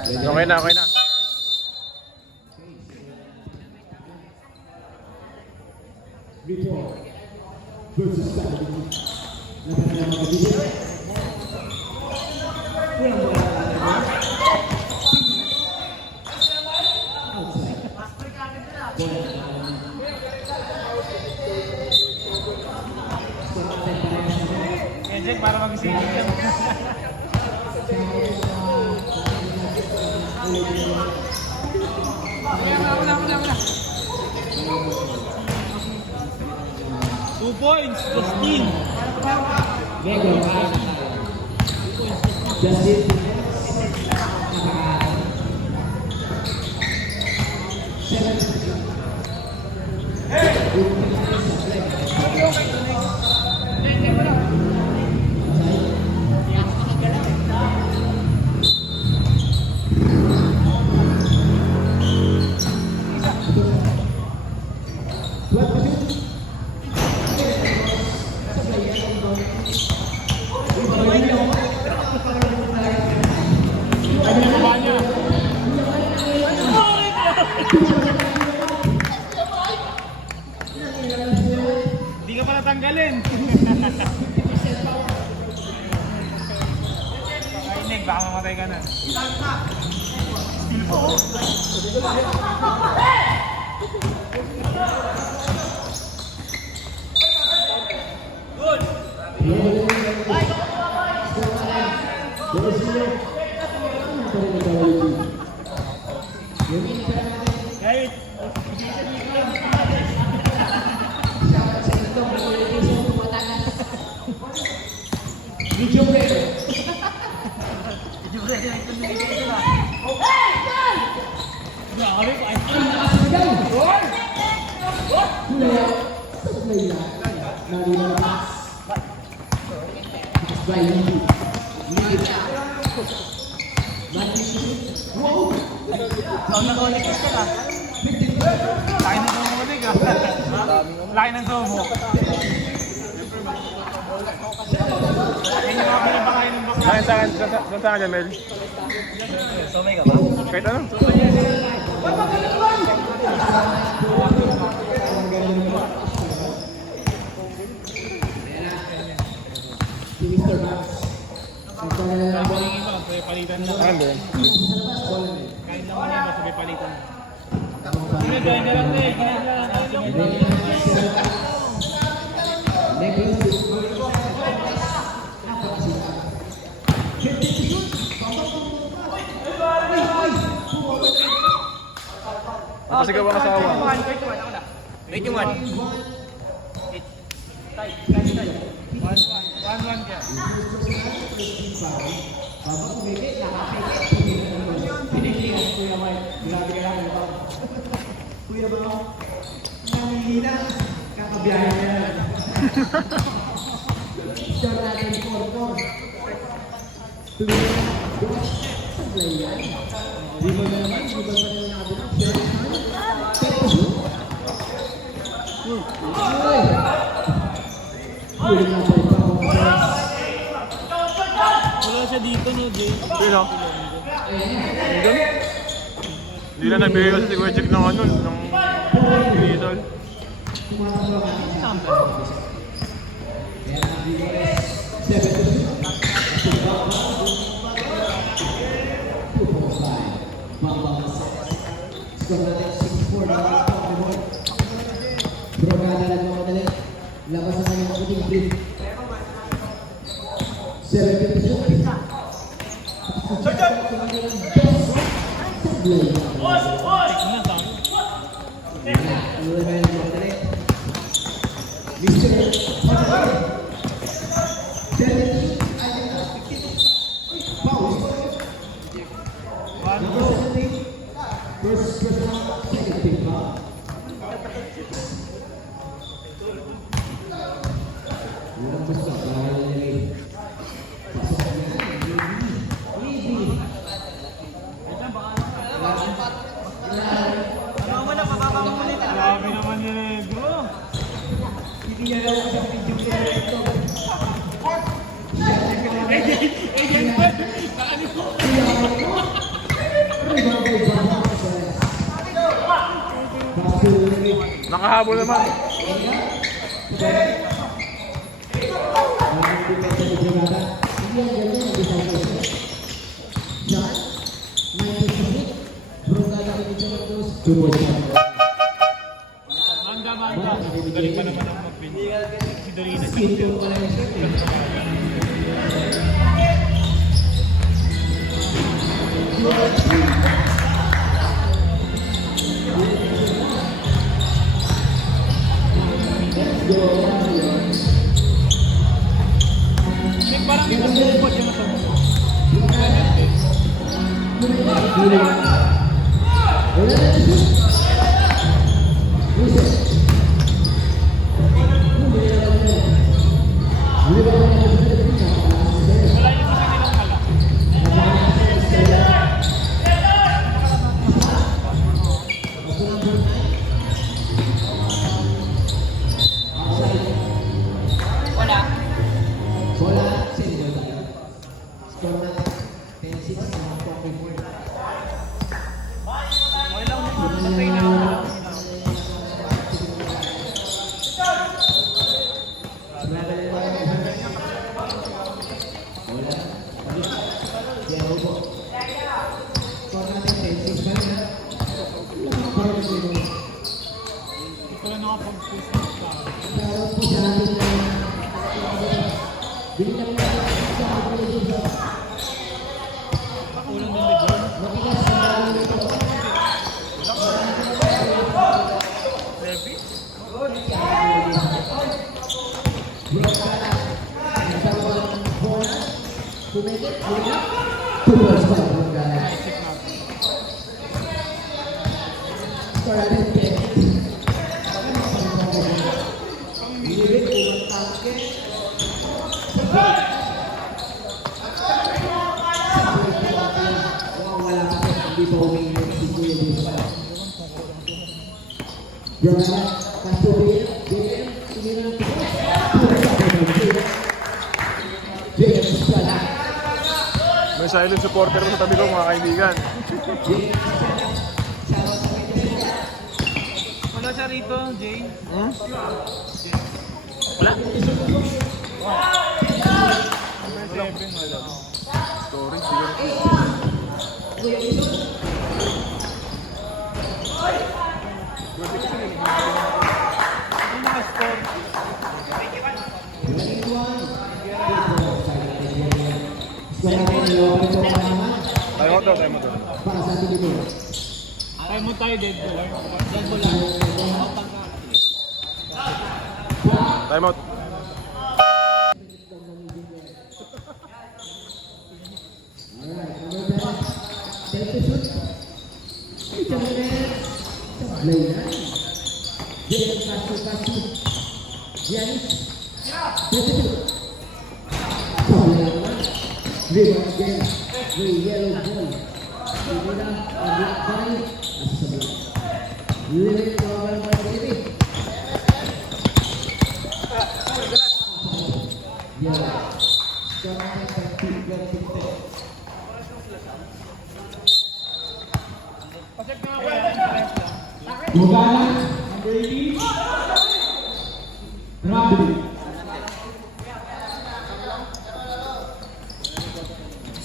Okay na, okay na. Before versus Saturday. Laban ng mga bibig. Ejek para magising. Wala. 2 points, Justin. Justin. Hindi ka pala tanggalin. Kainig, baka mamatay ka na. Kahit Video player. grabe ko ay nag-connect ka ka. Laki ng sumulig ah. Laki ng sumo. Yan yung mga pinapakain ng bakla. Saan ka dyan, Mel? Sumay ka ba? Kahit ano? Mr. Max. Tapos yung iba, sabay palitan na. Ano? Kahit naman yung iba, sabay palitan. Ginagawa ka lang eh. Kasi ka bang asawa? Wait yung one. 1-1 ka. Kuya ba? Nangihina. Kakabiyahe niya. Siya natin porto. Sablay yan. Di ba naman? Di ba naman natin ang siya? Wala siya dito no, Jay. Sino? Hindi na nabigay kasi si Kuya Jack ng ano, ng Rizal. Brogada lang mga madali. Labas sa kanyang puting brief. 7-2. Grabe naman yun eh, bro. Nakahabol naman. Manda. Galing pa naman ang mag-pin. Si Dorina. Parang di ba bumubot yung ito? May silent supporter sa tabi ko, mga kaibigan. Wala siya rito, Jay. Wala? Wala. Story, siguro. Yung mga score. Tayo mo to, tayo mo to. Tayo mo tayo, dead ball. Dead ball lang. Time out. Mugala, number 18, Rabbi.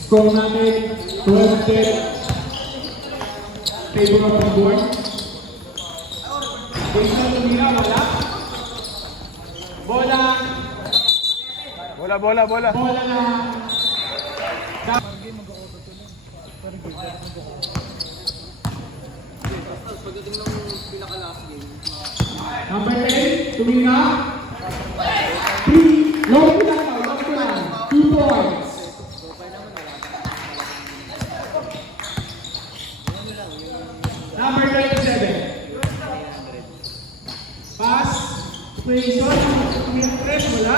Score namin 12-10, favor of the board. Kaya na lumira, wala. Bola. Bola. Bola na. Number 10, tumira. 3, long lang, 2 points. Number 27. Pass, creation, tumira 3, bola.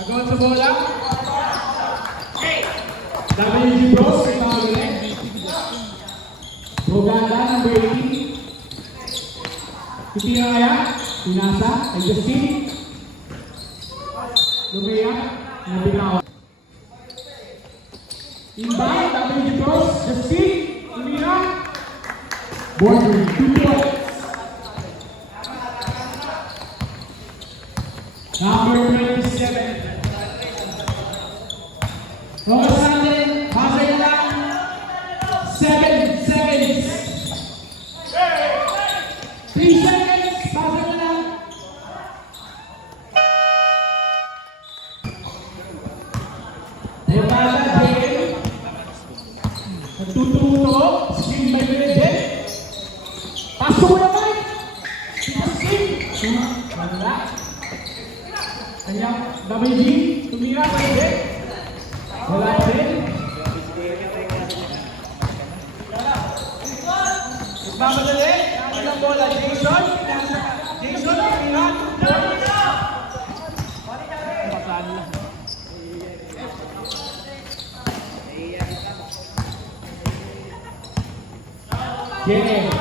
Agaw sa bola. WG Bros, foul ulit. Roganda, number 18. Titira kaya, pinasa, ay Justin. Lumea, nabinawa. Inbound, WG Bros, Justin, tumira. Border 2 points. Number 27. Rokas natin, basa na lang. 7 seconds. 3 seconds, basa na lang. Debata Jane. Nagtututo, Sing by Legend. Pasok mo naman. Sing. Wala. Kaya, WG, tumira pa rin. Wala din. Magmamadali. Ang bola, Jason. Jason, tumira. Pasaan lang. JM.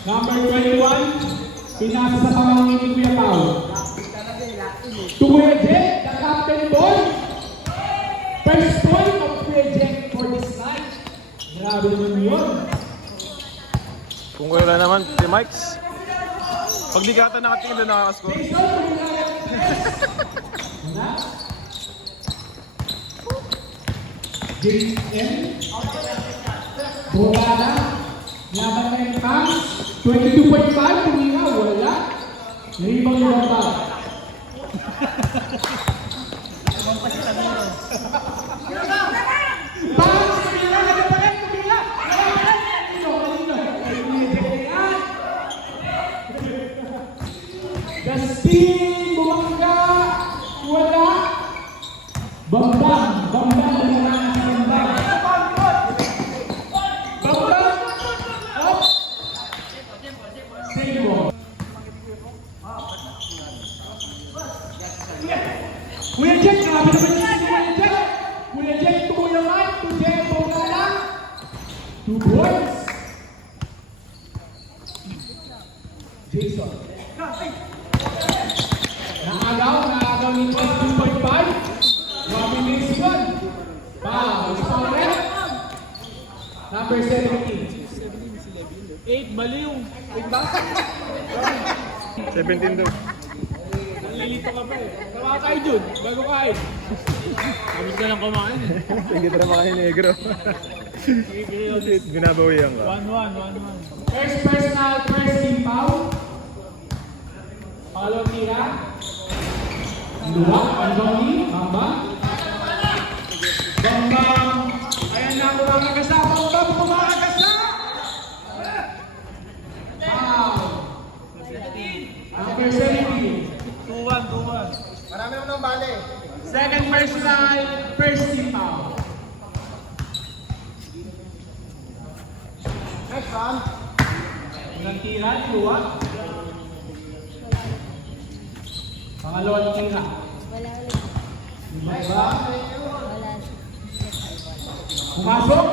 Number 21, pinasa sa pangangin ni Kuya Pao. To Kuya Jack, the captain boy. First point of Kuya Jack for this night. Grabe naman yun. Kung wala naman, si Mikes. Pag di ka ata nakatingin doon nakakasko. Jason, wala. JM. Bogana. Laban na yung Pams. 22.5, tumira, wala. Ribang yung ba? Pams, tumira, nagpapalit, tumira. Gastin, bumangga, wala. Bambang, bambang, bambang. Kuya Jack, grabe naman yun si Kuya Jack. Kuya Jack, tumulaman. Kuya Jack, bongala. 2 points. Jason. Naagaw ni 2.5. Grabe Jason. Wow, isa pa rin. Number 17. 8, baliw. 8 ba? 17 daw. Nalilito ka pa eh. Tawa kayo dun, bago kain. Habis ka lang kumain eh. Hindi ka naman kayo negro. Binabawihan ka. 1-1. First personal, first team foul. Follow tira. Dua, Anthony, Bamba. Bamba. Ayan na, kumakagasa. Bamba, kumakagasa. Wow. Number 17. 2-1. Marami mo nang bali. Second personal, first team foul. Next one. Unang tira, dua. Pangalawang tira. Wala ulit. Diba? Wala. Pumasok.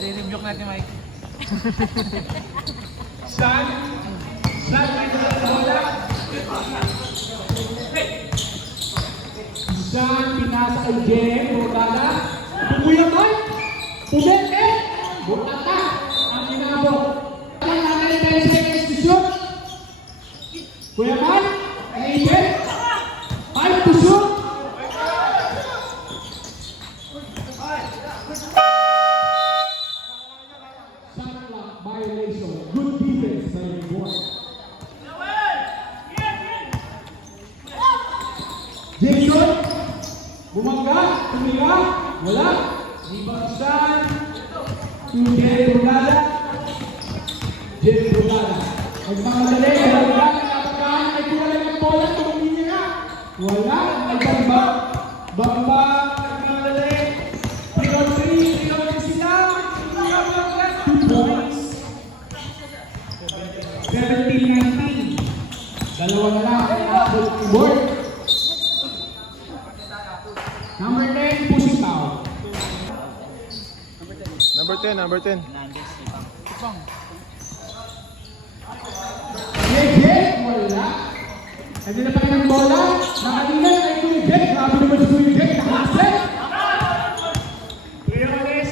I-review natin, Mike. San. San, may bola. San, pinasa kay Jen. Bogana. Pumuyaman. Pumeke. Bukata. Ang inabot. Ang nanay tayo sa institusyon. Kuyaman. Ang ipin. 5 to shoot. Shot clock violation. Good defense by the board. Jason, bumangga, tumira, wala. Ibang San, Jen Brugada. Jen Brugada. Nagmamadali, wala. Nagpapakahan, ay kumalang ang bola, tumingin niya nga. Wala, nagbamba. Bamba, nagmamadali. 3-3 sila. 2 points. 17-19. Dalawa na lang, nakabot yung board. Number 10, pushing foul. Number 10, number 10. Legend, wala. Nandiyan na pa rin ang bola. Nakalingan ay Kuya Jack. Grabe naman si Kuya Jack. Nakaset. Kuya Manes.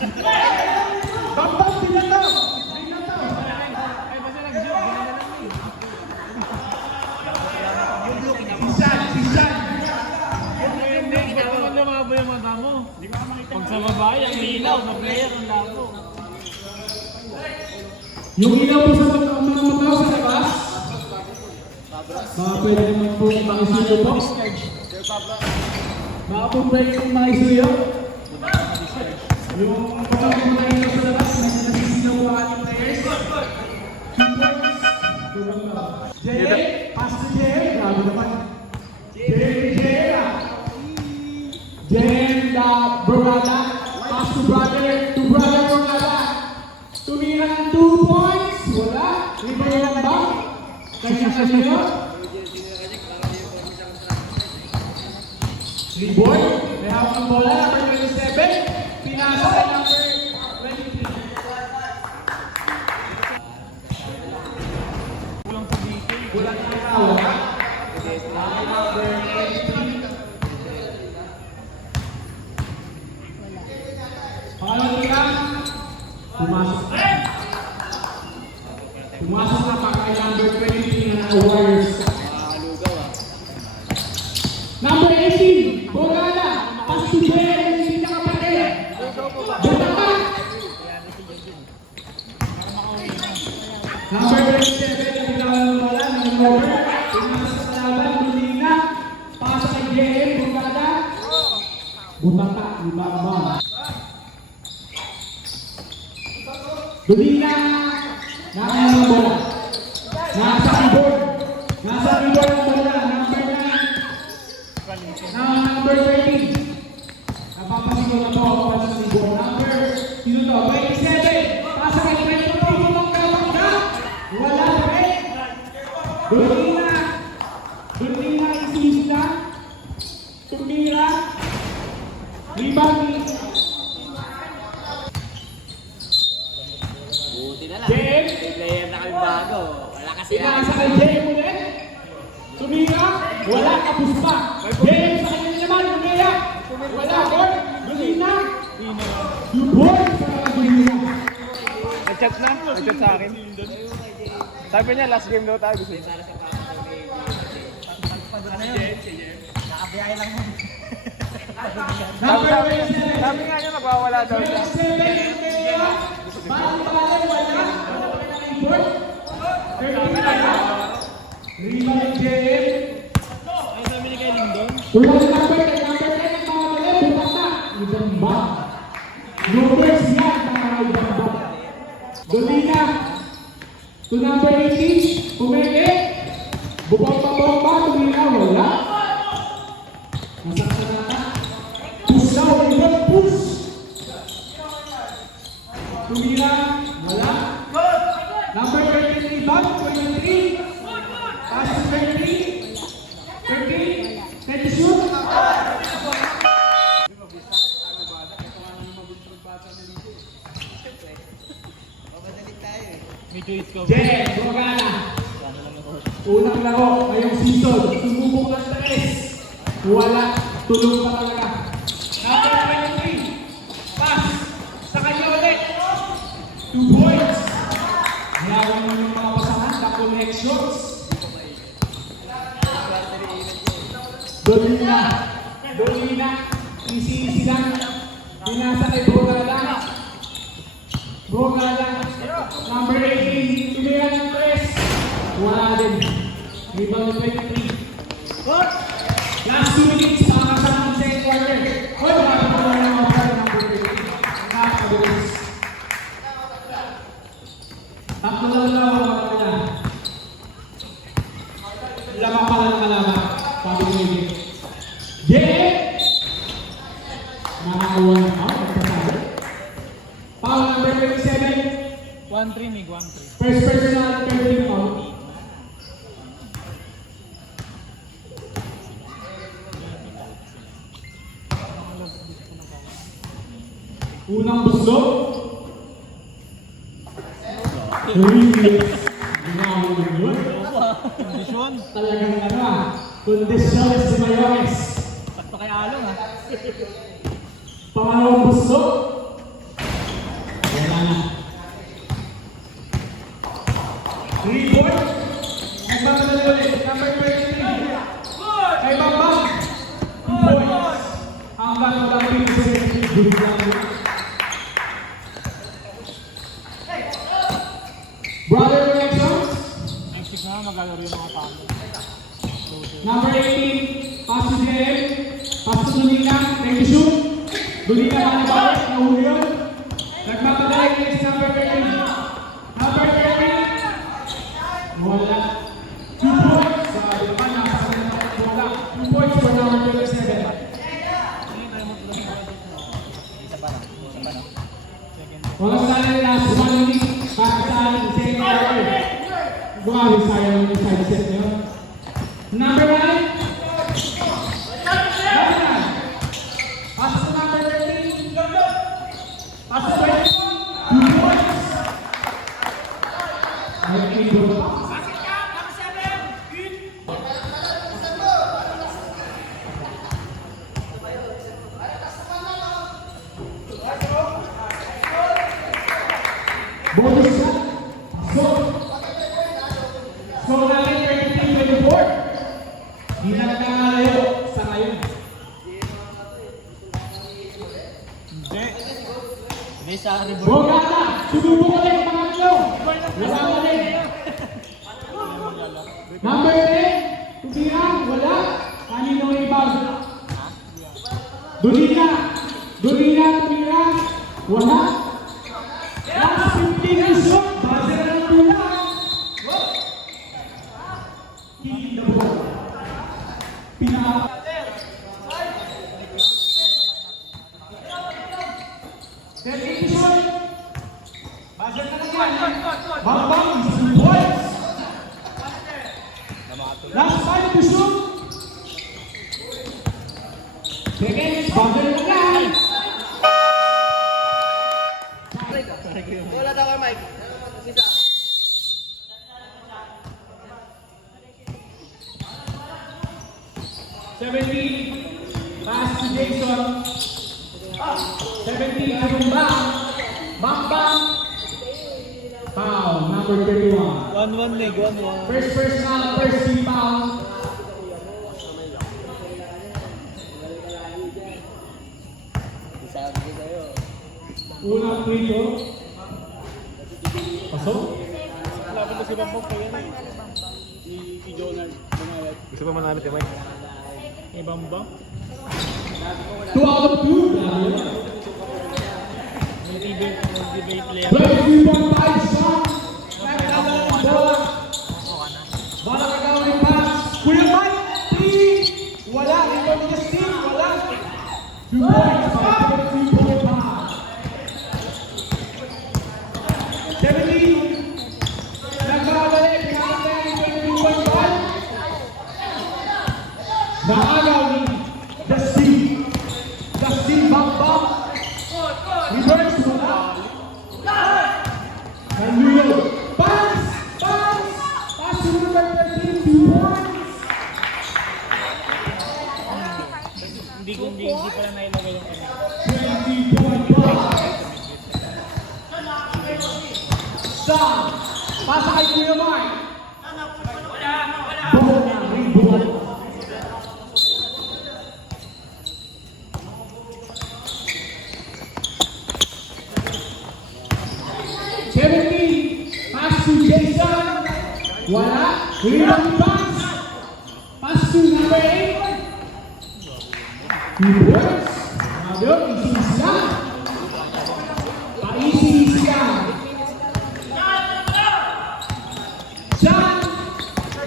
Bambang, binato! Ay, basta nag-joke. Si San! Hindi, ba't naman lumabo yung mata mo? Pag sa babae, ang ilaw, sa player, ang labo. Yung ilaw po sa mga mataw sa labas. Baka pwede naman po makisuyo po. Baka po pwede naman makisuyo. Yung mga ilaw sa labas, may nasisilaw pa ating players. Jay, pass to Jay. Grabe naman. Jay. Jay, Brogada. Pass to brother Brogada. Tumira ng 2 points. Wala. Rebound lang ba? Kanya-kanya. Rebound. May hawak ng bola. Number 27. Pinasa kay number 23. Kulang sa detail. Kulang na wala. Number 23. Pangalawang tira. Pumasok na pa kay number 23 na Warriors. Number 18, Bogala. Pass to Jay. Hindi niya kapatid. Bogala. Number 27, nabitawan ng bola. Number 4, pinasa sa laban. Molina. Pasa kay Jay. Bogala. Bumata. Ibang. Molina. Nakain ng bola. Nasa rebound. Nasa rebound ng bola. Number 9. Number 13. Napapasigaw na po ako para sa rebound. Number, sino to? 27. Pasa kay 23. Walang kapagka. Wala pa rin. Molina isisita. Tumira. Rebound. Buti na lang. James. May player na kami bago. Wala kasi Pinasa kay Jay ulit. Tumira. Wala, kapos pa. Jay sa kanya naman. Tumira. Wala, boy. Molina. Yung boy. Para Molina. Nag-chat na? Nag-chat sa akin? Sabi niya, last game daw tayo. Gusto niya. Nakabiyahe lang mo. Sabi nga niya, nabawala daw siya. Rebound Jay. Ay, sabi ni kay Lindon. Tulad ng number 10 ang mga mali, bukas na. Ibang ba? Numbers yan, mga ibang ba? Dolina. To number 18, pumili. Bubomba-bomba, tumira, wala. Nasaksa na ka. Push daw, ibang push. Tumira, wala. Number 23, back, 23. Pass to 23. 13. 10 shoot. May choice ka ba? Jen, Bogana. Unang laro ngayong season. Sumubok ng 3. Wala. Tulong pa talaga. Number 23. Pass. Sa kanya ulit. 2 points. Hayawin mo yung mga pasangan. The connections. Dolina. Easy lang. Pinasa kay Bogana. Number 18. Tumira ng 3. Wala din. Rebound 23. Last 2 minutes. Pakasama ng second quarter. Hoy, wala pa lang ng mga number 18. Nakakabilis. Takto na lang ako mga kapila. Lama pala ng kalama. Sabi ko yun. Yeah! Nakakawa na ako. Nagsasabi. Foul number 27. 1-3, Mig, 1-3. First personal 13 foul. Unang buslo. Really? Ginawa mo yun? Kondisyon. Talagang kondisyon si Mayores. Sakto kay Along, ha? Pangalawang buslo. magalaro yung mga tao. Number 18, pass to JM. Pass to Dolina. Thank you, shoot. Dolina, Manibalik. Nahuli yun. Nagmapadali kayo si number 13. Number 13. Wala. 2 points. Sa depan, wala. 2 points for number 27. Walang sana last 1 minute. Para sa akin, second quarter. Gumawin sayang yung side set nyo. Number 9. Pass to number 13. Pass to 21. 2 points. Ay, ito ba? Bonus shot. So natin 23-24. Hindi na nagkakalayo sa ngayon. Hindi sa rebound. Bogata, sububo ko rin ang pangatlo. Wala ko rin. Number 10, Tubiang, wala. Kanino rebound? Dolina, Tubiang, wala. Last 15 na shot, buzzer ng tulang. Keep the ball. Television. Buzzer na lang yan. Bang, 2 points. Last 5 to shoot. Seconds, buzzer na lang. Wala daw ka, Mike. Isa. Pass to Jason. 17, Bang. Bang. Foul, number 31. 1-1 leg, 1-1. First personal, first team foul. Sabi ko sa'yo. Unang free throw. Pasok. Lapit na si Bambok pa yan eh. Si Donald. Gusto pa manalo kay Mike? May Bambang. 2 out of 2. Multi-debate player. 23.5 shot. Nagkakalang bola. Bola kagawin ng pass. Kuya Mike, 3. Wala. Ito ni Steve. Wala. 2 points. 3.5. 17. Nagbabalik. Pinakatay ng 23.5. Naagaw ni Dustin Bambam. Reverse wala. Nanluyo. Pass to number 13, 2 points. Hindi pala nailagay yung 20.5. Sam, pasa kay Kuya Mike. Bola, rebound. Pass to Jason. Wala. Rebound pass. Pass to number 8. Reverse. Ngayon, easy lang. Pa-easy lang. John,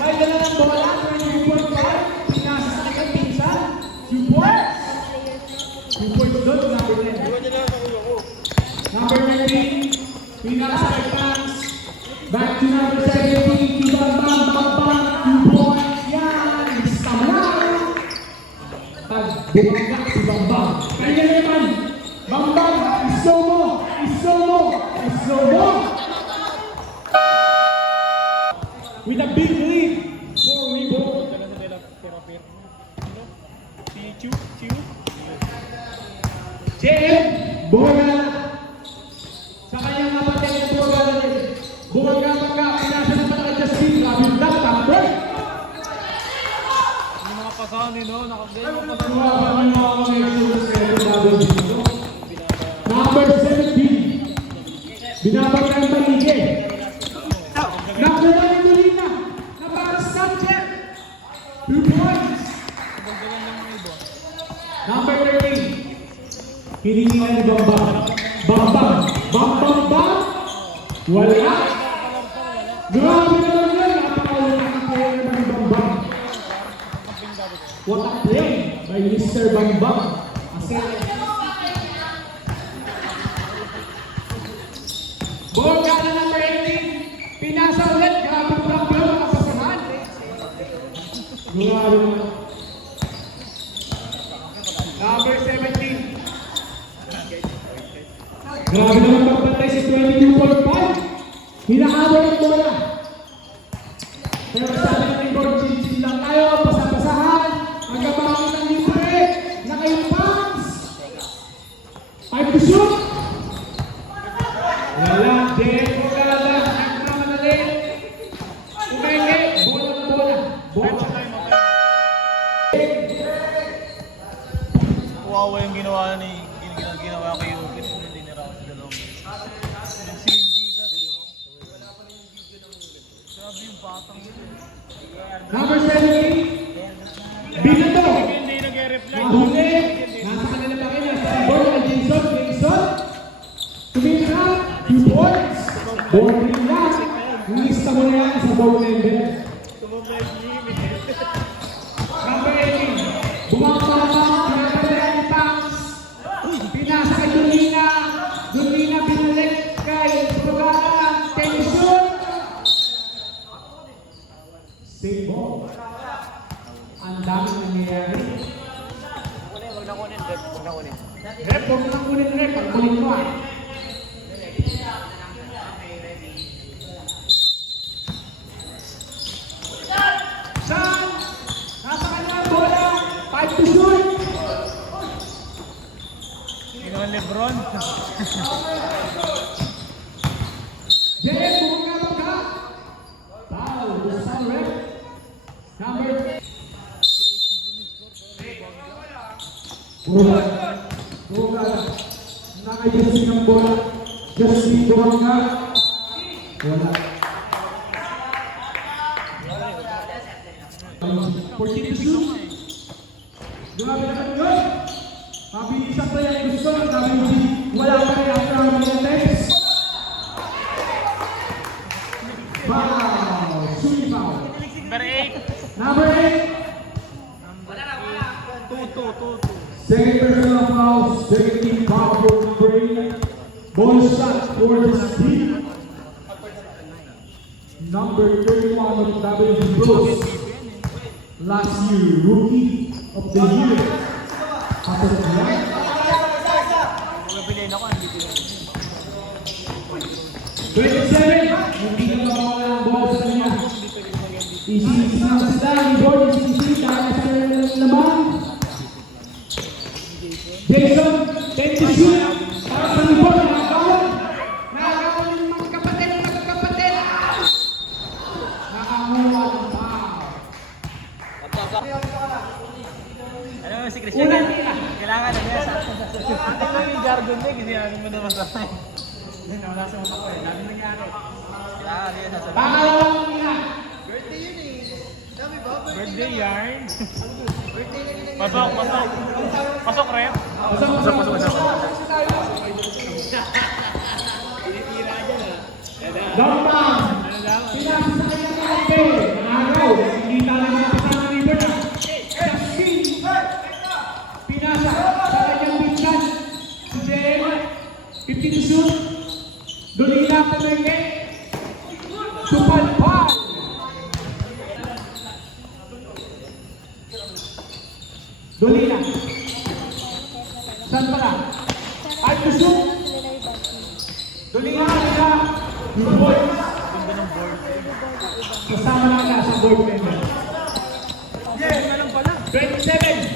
may dala ng bola. 22.5. Pinasa na kay pinsan. 2 points. 2 points doon. Number 10. Number 19. Pinasa kay Pans. Back to number 17. Bang. 2 points. Yan. Istam lang. Bumangga si Bambang. Kaya naman, Bambang, iso mo. With a big lead for rebound. Dala sa Dela Therapy. Si Chu. JM, bola. Sa kanyang kapatid na bola rin. Bumangga, pinasa na pala kay Justin. Labing lang, number. Yung mga pasahan eh, no? Nakagay yung pasahan. Number 17. Binabag ng Balige. Number 9 Dolina. hinihingan ni Bambang. Bambang! Bambang! Wala! Grabe naman yan! Napakawala ng player ng Bambang. What a play by Mr. Bambang. Ball ka na number 18. Pinasa ulit. Grabe ang problem ng kapasahan. Grabe naman. Number 17. Grabe naman pagbantay sa 22.5. Hinahabol ang bola. Pero sabi ng board, chin-chin lang tayo. Pasapasahan. Hanggang bakit ng libre. Nakayumpangs. 5 to shoot. Wala. Derek Bogada. Nagmamadali. Umeke. Bola na bola. Bola. Kawawa yung ginawa kay Yukis. Hindi niraw sa dalawang games. Yung si Jesus. Grabe yung batang yun. Number 17. Binato. Hindi nag-reply. Mahuli. Nasa kanila pa rin. Sa board ng Jason. Jason. Tumira. 2 points. Board rin lang. Lista mo na yan sa board member. Number 18. Bumangpapang. Pinagpapalayan Pangs. Pinasa kay Dolina. Dolina binalik kay Bogada. Tension. Save ball. Ang dami nangyayari. Huwag na kunin, Rep. Huwag na kunin. Rep, huwag mo nang kunin rep. Pag kunin mo ah. San? Nasa kanya ang bola. 5 to shoot. Ginawa Lebron. Derek, bumagabag ka. Foul. Gusto rep. Number 10. Bola. Bola. Nakayusin ang bola. Justin Bumanga. Wala. 14 to shoot. Grabe naman yun. Mabilis ang play ang gusto. Wala pa rin after ang mga text. Foul. Shooting foul. Number 8. Number 8. Second personal foul. Second team foul for number 8. Ball shot for the team. Number 31 of WG Bros. Last year, Rookie of the Year. After the night. Pagpapilin ako, hindi pinili. 27. Hindi na mawala ang ball sa kanya. Easy na sila. Rebound. Easy. Kaya sa laman. Jason. 10 to shoot. Para sa rebound. Nakakawal. Nakakawal yung mga kapatid. Nakamuha ng foul. Alam mo si Christian, kailangan na niya sa yung jargon niya, kasi namin mo naman sa akin. Wala sa mata ko eh. Lagi nangyari. Kailangan niya sa sabi. Pangalawang nila. Birthday yarn. Pasok. Pasok, Rep. Downtown. Pinasa sa kanya ng kape. Nanagaw. Hindi talaga napasama ng river na. Justin. Pinasa sa kanyang pinsan. Si JM. 50 to shoot. Dolina Pamenge. Tupalpal. Dolina. Saan pala? 5 to shoot. Dolina nila. Yung board. Kasama na ka sa board member. 27.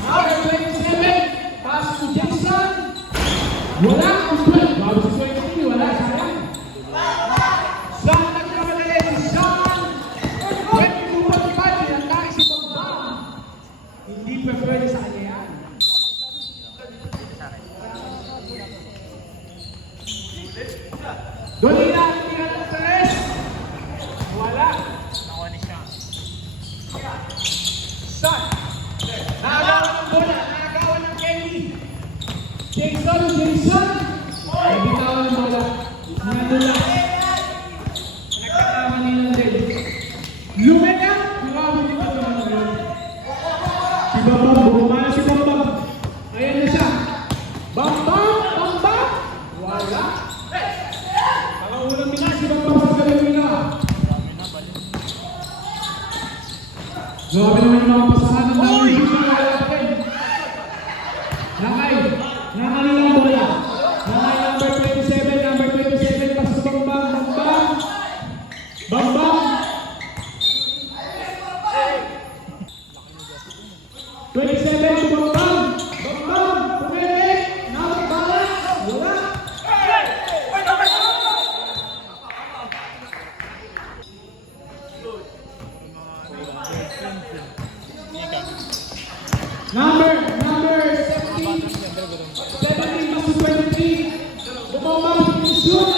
Number 27. Pass to Jackson. Wala ang 12. Bago si 23. Wala. Sayang. Sean nagkamadali si Sean. 22-45. Pinatake si Bambang. Hindi pa pwede sa kanya yan. Dolina, tira ng tres. Wala. Nakuha ni siya. Son. Nakagawa ng bola. Nakagawa ng Kenny. Jason. Nabitawan ng bola. Nadulas. Nagkakama nila din. Lumeka. Nakabot dito naman ngayon. Si Bambam. Bumala si Bambam. Ayan na siya. Bambam. Bambam. Wala. Unang minasi ng pasasalan nila. Grabe naman yung mga pasahan ng dami. Nakay. Nakay ng bola. Nakay number 27. Number 27. Pas sa Bambang. Bambang. Bambang. 27 to Bambang. Bambang. Pumili. Nakabala. Wala. Number 17 mas 23 bumaba si shoot.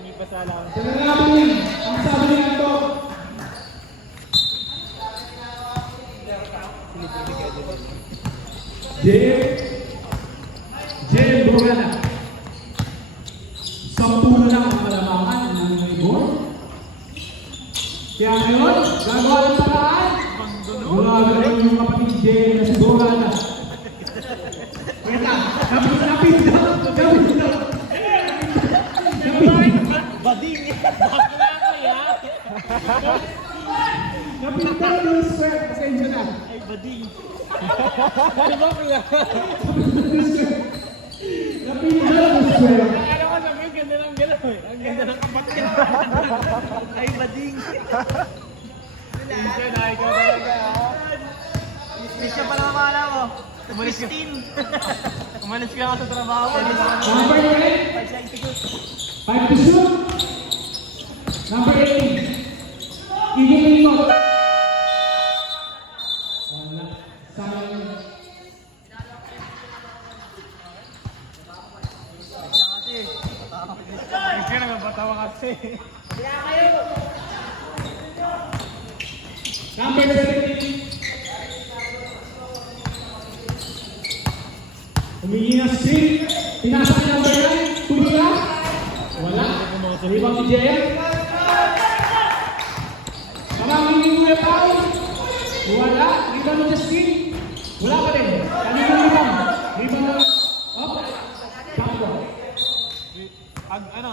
Hindi pa sa alam. Tinalaban niya ang sabi niya ito. Jay Bogana. Sampulo na ang malamangan ng ibon. Kaya ngayon, gagawa ng paraan. Grabe rin yung kapatid Jay na si Bogana. Wait lang, kapit daw. Bading! Bakla ko ya! Kapit daw yung sweat. Pasensya na. Ay, bading! Ano ba kuya? Kapit daw yung sweat. Alam ko sabi, ganda ng galaw eh. Ang ganda ng kapatid. Ay, bading! Minsan ay ikaw talaga. Special pa naman akala mo. Umalis ka. Umalis ka nga sa trabaho. Number 10. 5 to shoot. Number 18. Igil Limot. Wala. Sayang. Kasi nagpatawa kasi. Number 17. Humingi ng screen. Pinasa ni number 9. Tulila. Wala. Rebound si Jaya. Maraming yung Kuya Pao. Wala. Rebound mo sa screen. Wala pa rin. Kanina rebound. Rebound. Up. Takbo. Ano?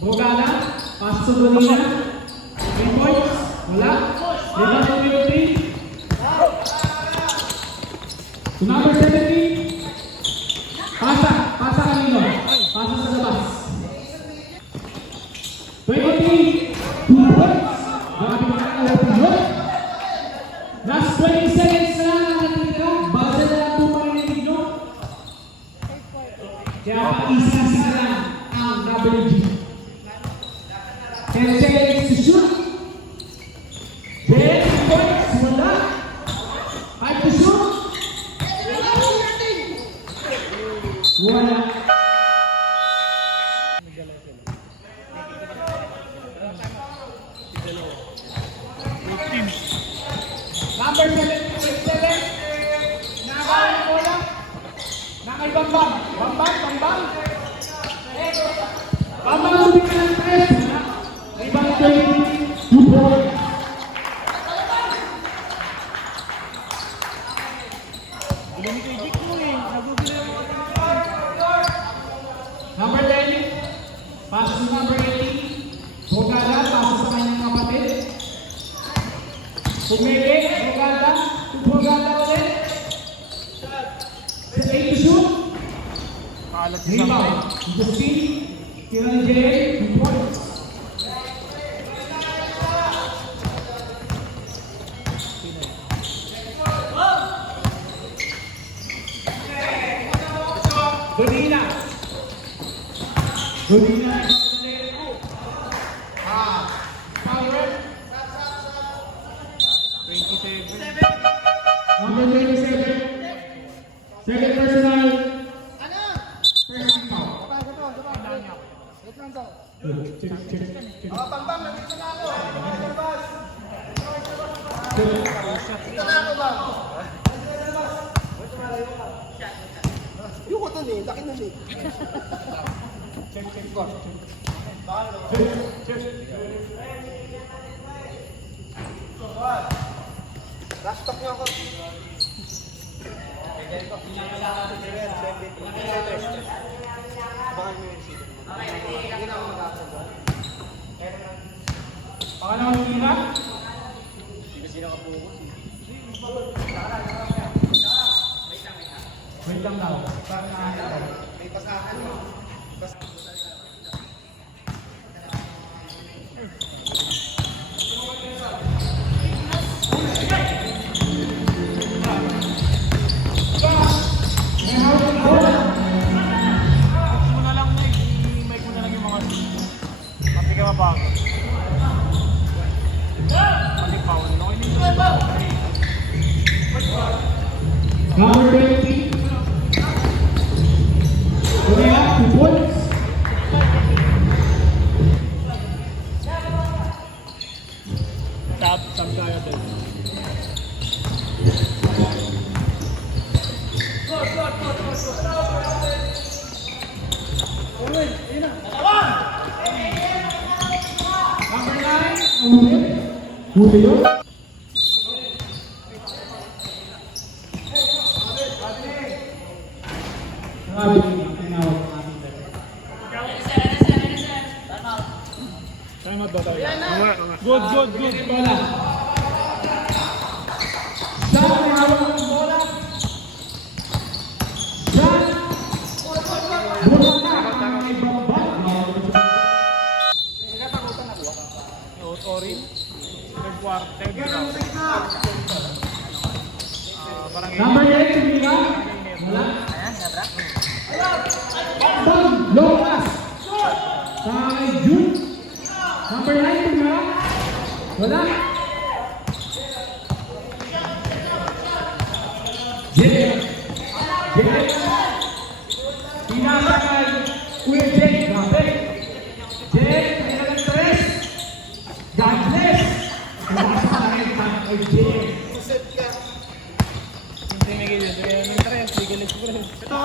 Bogana. Pass to Bonina. 3 points. Wala. Rebound to Milotri. To number 17. Pasa kanino? Pasa sa labas. 23. 2 points. Grabe makakalawa. Last 20 seconds na lang ang natitira. Basa na lang po pang-inig. Kaya pa-easy na lang ang WG. 10 seconds to shoot. 10 points. Wala. 5 to shoot. Wala. Number 7. Nakakawin ko lang. Nakay Bambang. Bambang. Bambang subi ka ng 3. Rebound 20. 2 points. Alam ko i-dick mo eh. Nagugulo mo. Number 10. Pass to number 18. Bogada. Pass sa kanyang kapatid. Pumili. Bogada. Bogada ulit. 8 to shoot. Kalat sa Rebound. Agustin. Tira ni Jay. 2 points. Godina. Power. 27. Number 27. Second personal. First foul. Check. Pangalawang tira. Wait lang daw. Para nakakita. Mo na lang, Mike. I-mic mo na lang yung mga pati ka mabago. Pati power. Okay na Number 20. Korea, 2 points. Tap tayo din. Number 9. Huli yun. Grabe yung tinawag namin. Time out ba tayo? Good, good, good. Bola. Shot ang hawak ng bola. Shot. Bola na. May babak. Orin. Third quarter. Parang Number 8, tumira. Wala. Bang, low pass. Kay Jun. Number 9, tumira. Wala. Jake. Jake. Pinasa kay Kuya Jake. Grabe. Jake, kailangan tres. God bless. Pinasa ka rin kay Jake. hindi nagigil. Yung tres, legal express. Ito.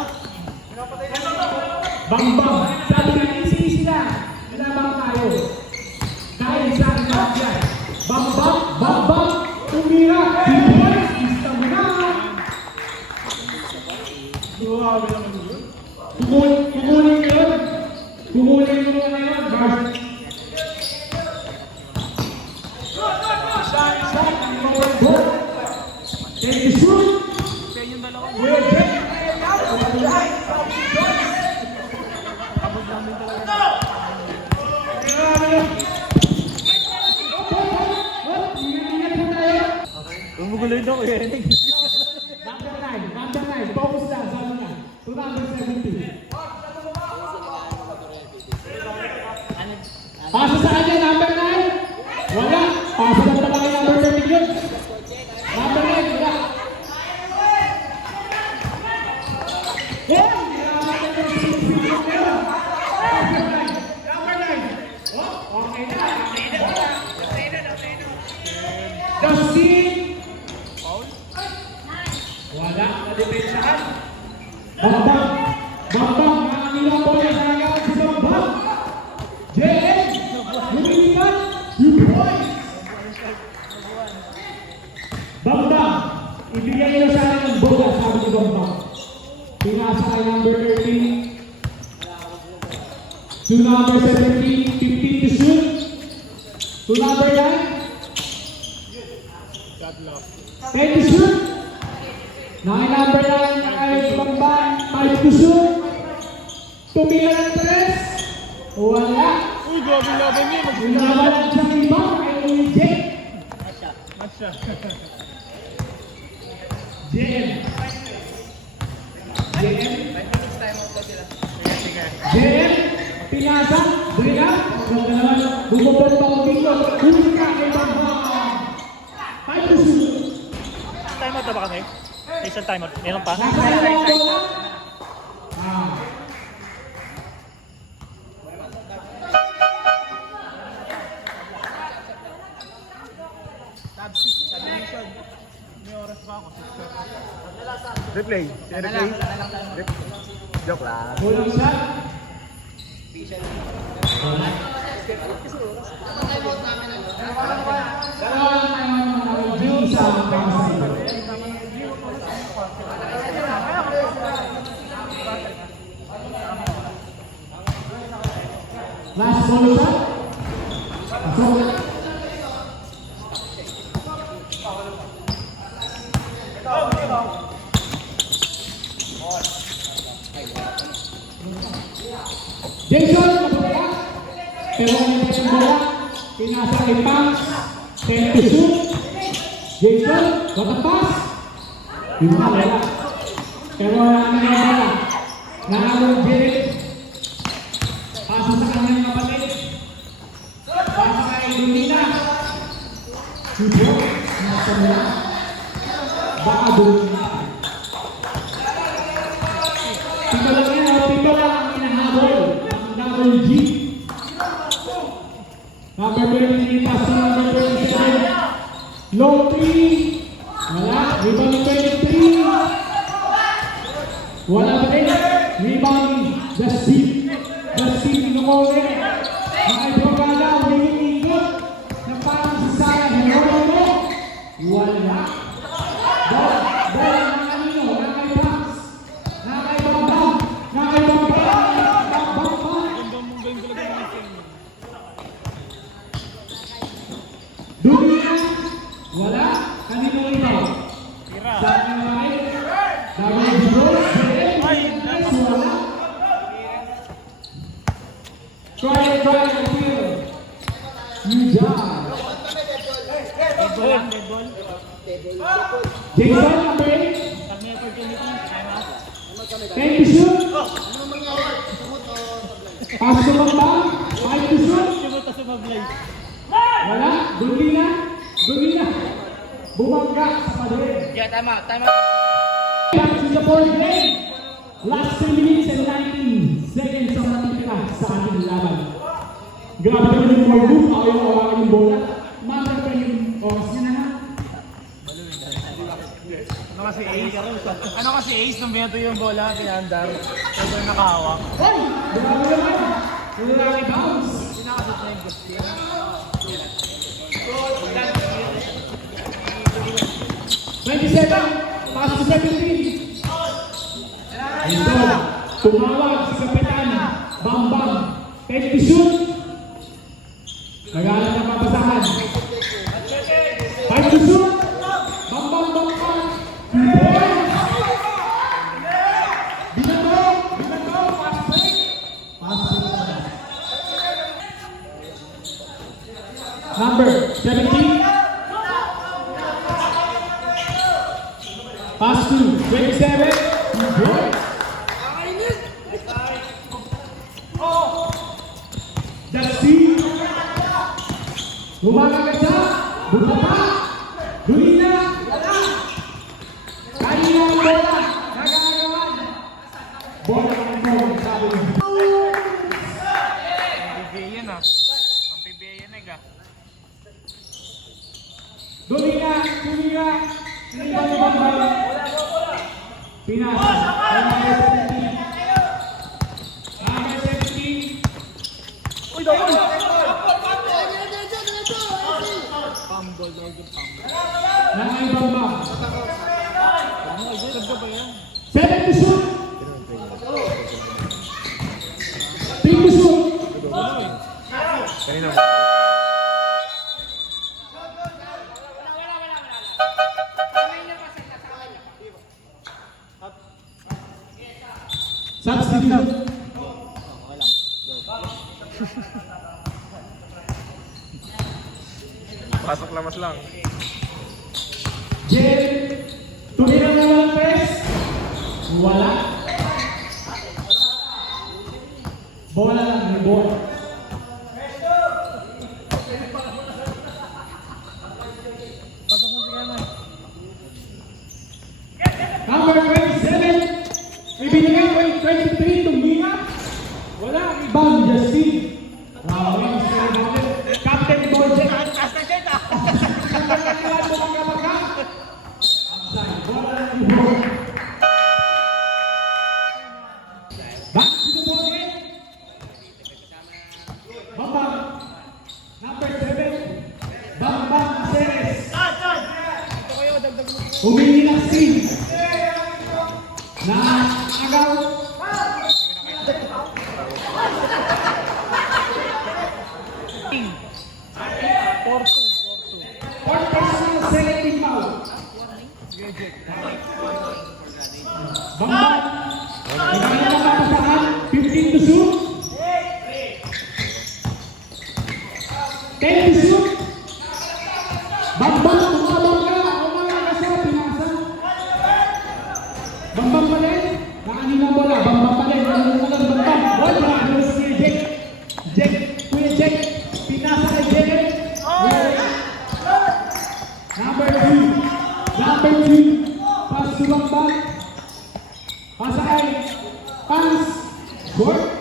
Bang-bang! Sabi nga, easy lang. Ilabang tayo. Kahit sa akin na yan. Bang-bang! Bang-bang! Tumira! Diboy! Isa mo na! Kukunin ko yun. Kukunin ko muna yun. Guard. Shot! Shot! Take the shoot! Well, Bumuguloy daw eh. Number 9, focus lang, sabi nga. To number 17. Pasa sa kanya, number 9. Wala. Pasa lang talaga yung number 13 yun. Number 9, wala. Okay na. Dustin. Wala. Na-depensahan. Bambang. Bambang. Nanganilang bola sa nagawan si Bambang. JM. Lumilipat. You boys. Bambang. Ibigay nyo sa akin ng bola, sabi ni Bambang. Pinasa kay number 13. To number 17, 15 to shoot. To number 9. 10 to shoot. Number 9 ay Bambang, 5 to shoot. Tumira ng 3. Wala. Uy, grabe laban niya. Inawalan sa ibang ay Jake. Masya. JM. JM. Pinasa. Brina. Ganda naman. Bumabot pa ang tinglo. Huli ka kay Bambang. 5 to shoot. Time out na ba kami? Isang time out. Meron pa? Nasa dalawang bola. Replay. Replay. Joke lang. Kulang shot. Last ball shot. Pasok. Jason, nabuka. Pero ang ito yung bola. Pinasa kay Pams. Kaya to shoot. Jason, matapas. Yun na, wala. Pero ang ito yung bola. Nangalong Jerry. Pasa sa kanyang kapatid. Pasa kay Lumina. Subo. Nasa mula. Baka doon. Pito lang yun. Pito lang ang inahabol. Number G. Number 20, pass to number 27. Low 3. Wala. Rebound 23. Wala pa rin. Rebound. Justin. Justin Nukole. Mga ibrogada. Umiikot. Na parang sasaya. Hinola mo. Wala. Bola ng kanino. Nakay Pams. Nakay Bambam. Nakay Bambam. Dumihan, wala, kanino ito? Sa aking right, David Bros, wala. Try, appeal. You die. Jason, number 8. Thank you, shoot. Pass to Bambam, 5 to shoot. Wala, Dumina. Bumangga sa pader. Yeah, tama. Back to the board game. Last 10 minutes and 19 seconds ang natitira sa ating laban. Grabe naman yung ball move. Ayaw awakan yung bola. Matter pa yung oras niya na. Ano kasi Ace nung binato yung bola, pinandar. Pero nakahawak. Hoy! Grabe naman. Wala na bounce. Sinakasot na yung gusto. 27, pass to 17. Ito, tumawag si Kapitan Bambam. Take the shoot. Nagalan ng papasahan. 5 to shoot. Bambam. Binato. Pass break. Number 17. Pass to 27. Dusty. Lumaga ka siya. Buka pa. Dulina. Kanina ang bola. Nagagawan. Bola ang bola. Sabi niya. PBA yan ah. Ang PBA yan eh ka. Dulina. Pinasa. Number 17. Number 17. Uy, double! Pambol daw yung pambol. Nangay Bambam. Ganda ba yan? 7 to shoot. 3 to shoot. Kanina. Substitute. Pasok lamas lang. Jen, tumira na walang press. Wala. Bola lang, may bola. Pasok mo si Gaman. Number 27. May binigay 23 tumira. Wala. Rebound, Justin. Wow, yun si rebound. Captain Boyce. Humingi ng sin. Na agaw. Fourth personal selective foul. Bambang. Nagkakaroon ng papasahan. 15 to shoot. 10 to shoot. Bambang, umabang ka. Umabang ka sa pinasa. Bambang pa rin. Nakanin ang bola. Bambang pa rin. Bambang. Wala. Kuya Jack. Jack. Kuya Jack. Pinasa kay Jack. Number 3. Number 3. Pass to Bambang. Pasay. Pass. Short.